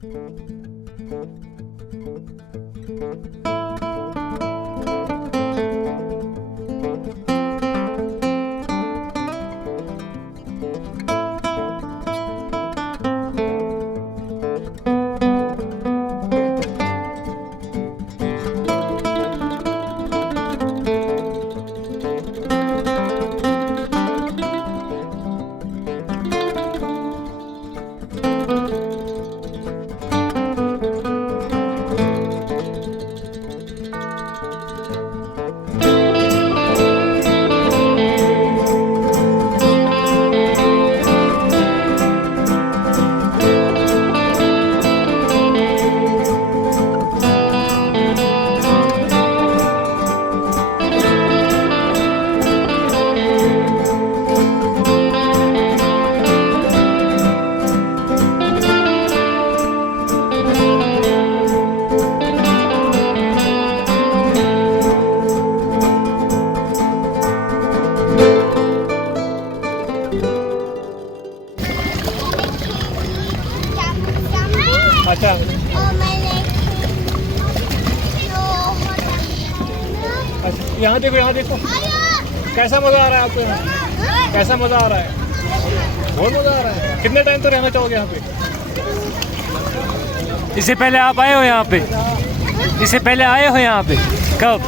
अच्छा, यहाँ देखो, यहाँ देखो, कैसा मजा आ रहा है आपको? कैसा मजा आ रहा है? बहुत मजा आ रहा है। कितने टाइम तो रहना चाहोगे यहाँ पे? इससे पहले आप आए हो यहाँ पे? इससे पहले आए हो यहाँ पे? कब?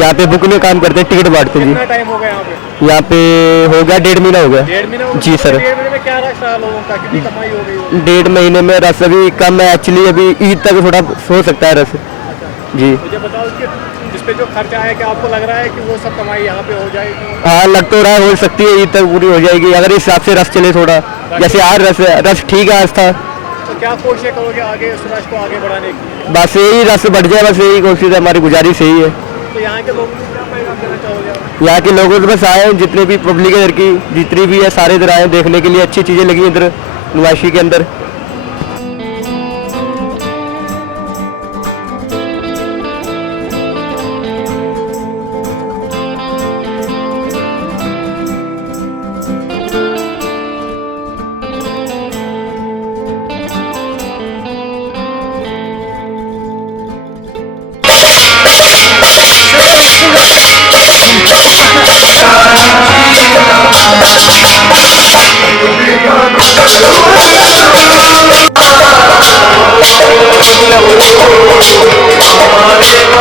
यहाँ पे बुक में काम करते हैं, टिकट बांटते हैं जी। कितना टाइम हो गया यहाँ पे? यहाँ पे हो गया 1.5 महीना हो गया। 1.5 महीना हो गया? जी सर। 1.5 महीने में क्या रहा लोगों का? कितनी कमाई हो गई? 1.5 महीने में रस अभी कम है एक्चुअली, अभी ईद तक थोड़ा हो सकता है रस। जी मुझे बताओ कि जिस पे जो खर्चा आया, क्या आपको लग रहा है कि वो सब कमाई यहाँ पे हो जाएगी? हाँ, लग तो रहा है, हो सकती है ईद तक पूरी हो जाएगी अगर इस हिसाब से रस चले थोड़ा। जैसे आज रस ठीक है आज था। तो क्या कोशिश करोगे आगे इस रस को आगे बढ़ाने की? बस यही रस बढ़ जाए, बस यही कोशिश है, हमारी गुजारिश यही है। तो यहाँ के लोगों को क्या पैगाम देना चाहोगे आप? यहाँ के लोगों से बस आए, जितने भी पब्लिक है इधर की, जितनी भी है सारे इधर आए देखने के लिए। अच्छी चीज़ें लगी इधर नुमाइशी के अंदर। हमारे